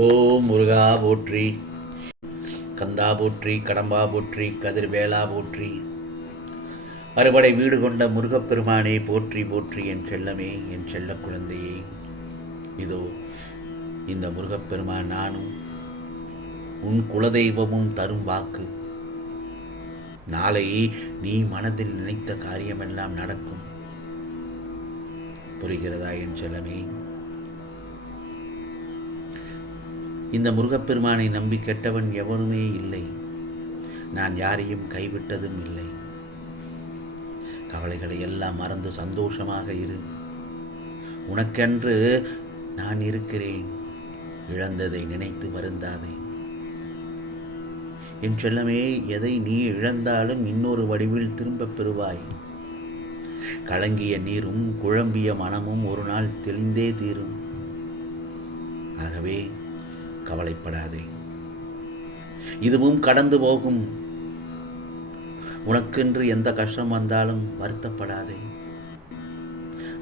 ஓம் முருகா போற்றி, கந்தா போற்றி, கடம்பா போற்றி, கதிர்வேலா போற்றி, அறுபடை வீடு கொண்ட முருகப்பெருமானே போற்றி போற்றி. என் செல்லமே, என் செல்ல குழந்தையே, இதோ இந்த முருகப்பெருமான் நானும் உன் குலதெய்வமும் தரும் வாக்கு. நாளை நீ மனதில் நினைத்த காரியமெல்லாம் நடக்கும். புரிகிறதா என் செல்லமே? இந்த முருகப்பெருமானை நம்பி கெட்டவன் எவனுமே இல்லை. நான் யாரையும் கைவிட்டதும் இல்லை. கவலைகளை எல்லாம் மறந்து சந்தோஷமாக இரு. உனக்கென்று நான் இருக்கிறேன். இழந்ததை நினைத்து வருந்தாதே என் செல்லமே. எதை நீ இழந்தாலும் இன்னொரு வடிவில் திரும்பப் பெறுவாய். கலங்கிய நீரும் குழம்பிய மனமும் ஒரு நாள் தெளிந்தே தீரும். ஆகவே கவலைப்படாதே, இதுவும் கடந்து போகும். உனக்கென்று எந்த கஷ்டம் வந்தாலும் வருத்தப்படாதே.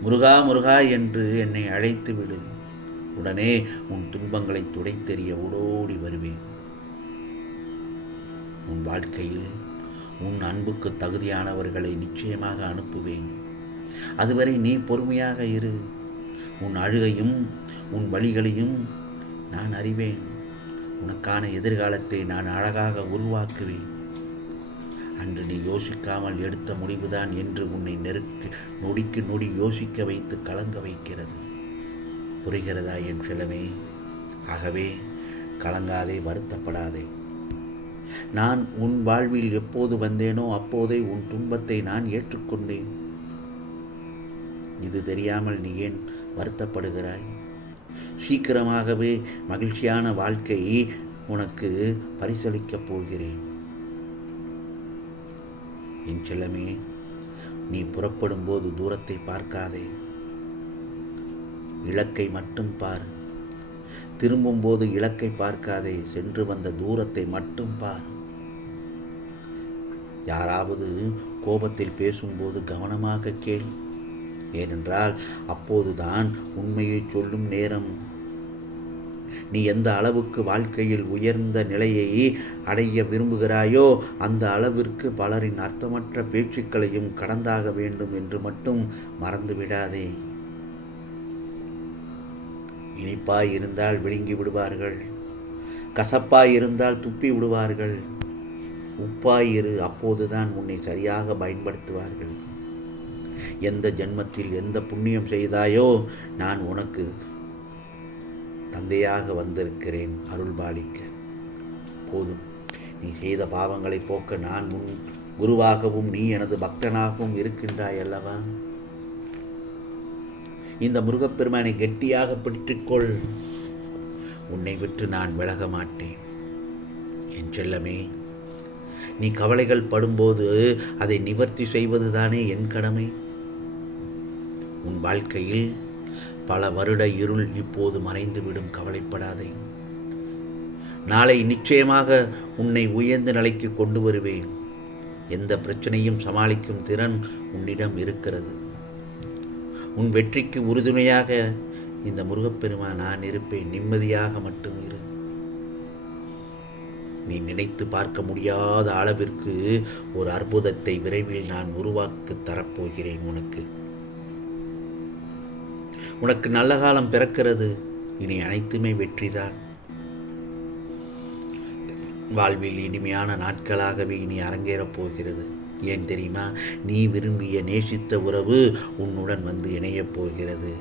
முருகா முருகா என்று என்னை அழைத்து விடு. உடனே உன் துன்பங்களை துடைத்தெறிய ஓடோடி வருவேன். உன் வாழ்க்கையில் உன் அன்புக்கு தகுதியானவர்களை நிச்சயமாக அனுப்புவேன். அதுவரை நீ பொறுமையாக இரு. உன் அழுகையும் உன் வழிகளையும் நான் அறிவேன். உனக்கான எதிர்காலத்தை நான் அழகாக உருவாக்குவேன். அன்று நீ யோசிக்காமல் எடுத்த முடிவுதான் என்று உன்னை நொடிக்கு நொடி யோசிக்க வைத்து கலங்க வைக்கிறது. புரிகிறதா என் செல்லமே? ஆகவே கலங்காதே, வருத்தப்படாதே. நான் உன் வாழ்வில் எப்போது வந்தேனோ அப்போதே உன் துன்பத்தை நான் ஏற்றுக்கொண்டேன். இது தெரியாமல் நீ ஏன் வருத்தப்படுகிறாய்? சீக்கிரமாகவே மகிழ்ச்சியான வாழ்க்கையை உனக்கு பரிசளிக்கப் போகிறேன். என் செல்லமே, நீ புறப்படும் போது தூரத்தை பார்க்காதே, இலக்கை மட்டும் பார். திரும்பும் போது இலக்கை பார்க்காதே, சென்று வந்த தூரத்தை மட்டும் பார். யாராவது கோபத்தில் பேசும்போது கவனமாக கேள். ஏனென்றால் அப்போதுதான் உண்மையை சொல்லும் நேரம். நீ எந்த அளவுக்கு வாழ்க்கையில் உயர்ந்த நிலையை அடைய விரும்புகிறாயோ அந்த அளவிற்கு பலரின் அர்த்தமற்ற பேச்சுக்களையும் கடந்தாக வேண்டும் என்று மட்டும் மறந்து விடாதே. இனிப்பாய் இருந்தால் விழுங்கி விடுவார்கள், கசப்பாய் இருந்தால் துப்பி விடுவார்கள். உப்பாய் இரு, அப்போதுதான் உன்னை சரியாக பயன்படுத்துவார்கள். எந்த ஜென்மத்தில் எந்த புண்ணியம் செய்தாயோ நான் உனக்கு தந்தையாக வந்திருக்கிறேன் அருள்பாலிக்க. போதும், நீ செய்த பாவங்களை போக்க நான் உன் குருவாகவும் நீ எனது பக்தனாகவும் இருக்கின்றாய் அல்லவா? இந்த முருகப்பெருமானை கெட்டியாக பிடித்துக்கொள். உன்னை விட்டு நான் விலக மாட்டேன். என் செல்லமே, நீ கவலைகள் படும்போது அதை நிவர்த்தி செய்வதுதானே என் கடமை. உன் வாழ்க்கையில் பல வருட இருள் இப்போது மறைந்துவிடும். கவலைப்படாதே. நாளை நிச்சயமாக உன்னை உயர்ந்த நிலைக்கு கொண்டு வருவேன். எந்த பிரச்சனையும் சமாளிக்கும் திறன் உன்னிடம் இருக்கிறது. உன் வெற்றிக்கு உறுதுணையாக இந்த முருகப்பெருமான் நான் இருப்பேன். நிம்மதியாக மட்டும் இரு. நீ நினைத்து பார்க்க முடியாத அளவிற்கு ஒரு அற்புதத்தை விரைவில் நான் உருவாக்கி தரப்போகிறேன். உனக்கு நல்ல காலம் பிறக்கிறது. இனி அனைத்துமே வெற்றிதான். வாழ்வில் இனிமையான நாட்களாகவே இனி அரங்கேறப் போகிறது. ஏன் தெரியுமா? நீ விரும்பிய நேசித்த உறவு உன்னுடன் வந்து இணையப் போகிறது.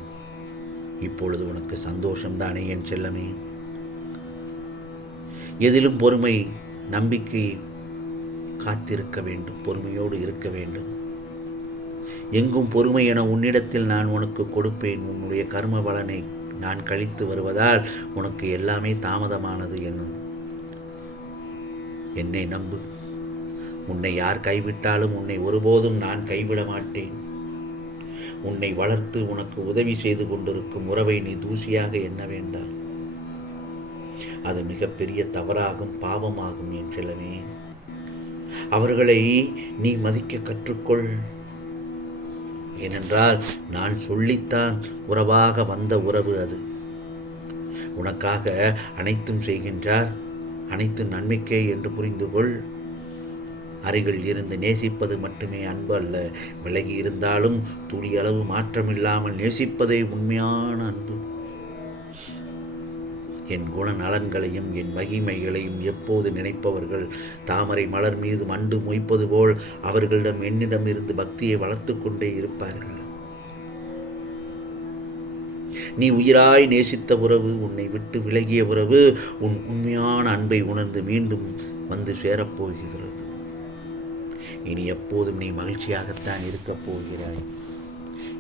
இப்பொழுது உனக்கு சந்தோஷம்தானே என் செல்லமே? எதிலும் பொறுமை, நம்பிக்கை, காத்திருக்க வேண்டும். பொறுமையோடு இருக்க வேண்டும். எங்கும் பொறுமை என உன்னிடத்தில் நான் உனக்கு கொடுப்பேன். உன்னுடைய கர்ம பலனை நான் கழித்து வருவதால் உனக்கு எல்லாமே தாமதமானது. என்னை நம்பு. உன்னை யார் கைவிட்டாலும் உன்னை ஒருபோதும் நான் கைவிட மாட்டேன். உன்னை வளர்த்து உனக்கு உதவி செய்து கொண்டிருக்கும் உறவை நீ தூசியாக எண்ண வேண்டாம். அது மிகப்பெரிய தவறாகும், பாவமாகும் என் செல்லமே. அவர்களை நீ மதிக்க கற்றுக்கொள். ஏனென்றால் நான் சொல்லித்தான் உறவாக வந்த உறவு அது. உனக்காக அனைத்தும் செய்கின்றார், அனைத்து நன்மைக்கே என்று புரிந்து கொள். அருகில் இருந்து நேசிப்பது மட்டுமே அன்பு அல்ல. விலகி இருந்தாலும் துளியளவு மாற்றமில்லாமல் நேசிப்பதே உண்மையான அன்பு. என் குணநலன்களையும் என் மகிமைகளையும் எப்போது நினைப்பவர்கள் தாமரை மலர் மீது மண்டு மொய்ப்பது போல் அவர்களிடம் என்னிடமிருந்து பக்தியை வளர்த்து கொண்டே இருப்பார்கள். நீ உயிராய் நேசித்த உறவு, உன்னை விட்டு விலகிய உறவு உன் உண்மையான அன்பை உணர்ந்து மீண்டும் வந்து சேரப்போகிறது. இனி எப்போதும் நீ மகிழ்ச்சியாகத்தான் இருக்கப் போகிறாய்.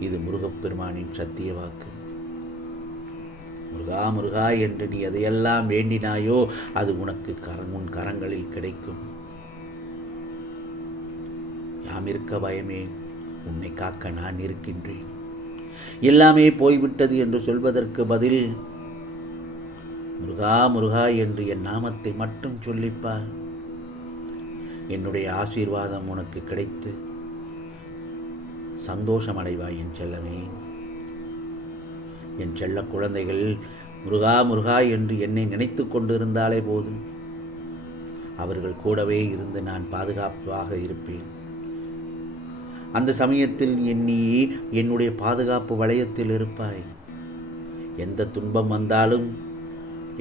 இது முருகப்பெருமானின் சத்திய வாக்கு. முருகா முருகா என்று நீ எதையெல்லாம் வேண்டினாயோ அது உனக்கு உன் கரங்களில் கிடைக்கும். யாம் இருக்க பயமே, உன்னை காக்க நான் இருக்கின்றேன். எல்லாமே போய்விட்டது என்று சொல்வதற்கு பதில் முருகா முருகா என்று என் நாமத்தை மட்டும் சொல்லிப்பார். என்னுடைய ஆசீர்வாதம் உனக்கு கிடைத்து சந்தோஷமடைவாய் என் செல்லமே. என் செல்ல குழந்தைகள் முருகா முருகா என்று என்னை நினைத்து கொண்டிருந்தாலே போதும். அவர்கள் கூடவே இருந்து நான் பாதுகாப்பாக இருப்பேன். அந்த சமயத்தில் நீ என்னுடைய பாதுகாப்பு வளையத்தில் இருப்பாய். எந்த துன்பம் வந்தாலும்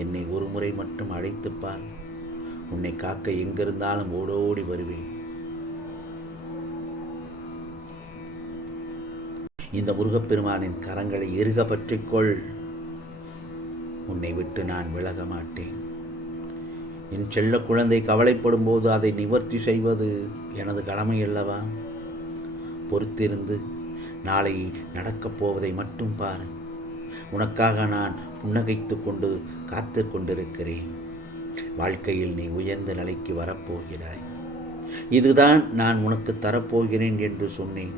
என்னை ஒரு முறை மட்டும் அழைத்துப்பார். உன்னை காக்க எங்கிருந்தாலும் ஓடோடி வருவேன். இந்த முருகப்பெருமானின் கரங்களை இறுக பற்றிக்கொள். உன்னை விட்டு நான் விலக மாட்டேன். என் செல்ல குழந்தை கவலைப்படும் போது அதை நிவர்த்தி செய்வது எனது கடமை அல்லவா? பொறுத்திருந்து நாளை நடக்கப் போவதை மட்டும் பாரு. உனக்காக நான் புன்னகைத்து கொண்டு காத்து கொண்டிருக்கிறேன். வாழ்க்கையில் நீ உயர்ந்த நிலைக்கு வரப்போகிறாய். இதுதான் நான் உனக்கு தரப்போகிறேன் என்று சொன்னேன்.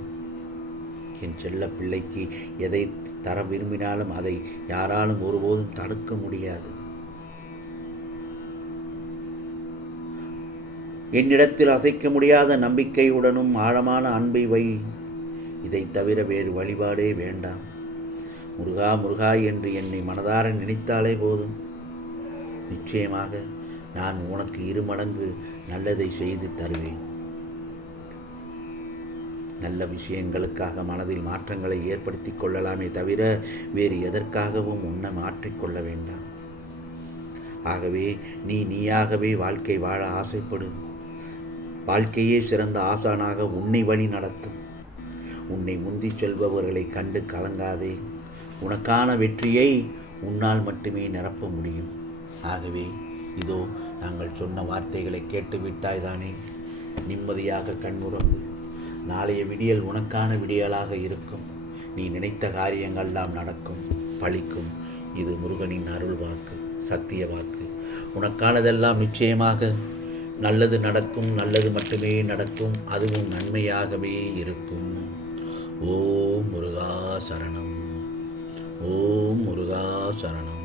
என் செல்ல பிள்ளைக்கு எதை தர விரும்பினாலும் அதை யாராலும் ஒருபோதும் தடுக்க முடியாது. என்னிடத்தில் அசைக்க முடியாத நம்பிக்கையுடனும் ஆழமான அன்பை வை. இதை தவிர வேறு வழிபாடே வேண்டாம். முருகா முருகா என்று என்னை மனதார நினைத்தாலே போதும். நிச்சயமாக நான் உனக்கு 2 மடங்கு நல்லதை செய்து தருவேன். நல்ல விஷயங்களுக்காக மனதில் மாற்றங்களை ஏற்படுத்தி கொள்ளலாமே தவிர வேறு எதற்காகவும் உன்னை மாற்றிக்கொள்ள வேண்டாம். ஆகவே நீயாகவே வாழ்க்கை வாழ ஆசைப்படு. வாழ்க்கையே சிறந்த ஆசானாக உன்னை வழி நடத்தும். உன்னை முந்தி செல்பவர்களை கண்டு கலங்காதே. உனக்கான வெற்றியை உன்னால் மட்டுமே நிரப்ப முடியும். ஆகவே இதோ நாங்கள் சொன்ன வார்த்தைகளை கேட்டுவிட்டாய் தானே? நிம்மதியாக கண்ணுறங்கு. நாளைய விடியல் உனக்கான விடியலாக இருக்கும். நீ நினைத்த காரியங்கள்லாம் நடக்கும், பலிக்கும். இது முருகனின் அருள் வாக்கு, சத்திய வாக்கு. உனக்கானதெல்லாம் நிச்சயமாக நல்லது நடக்கும். நல்லது மட்டுமே நடக்கும். அதுவும் நன்மையாகவே இருக்கும். ஓம் முருகா சரணம். ஓம் முருகா சரணம்.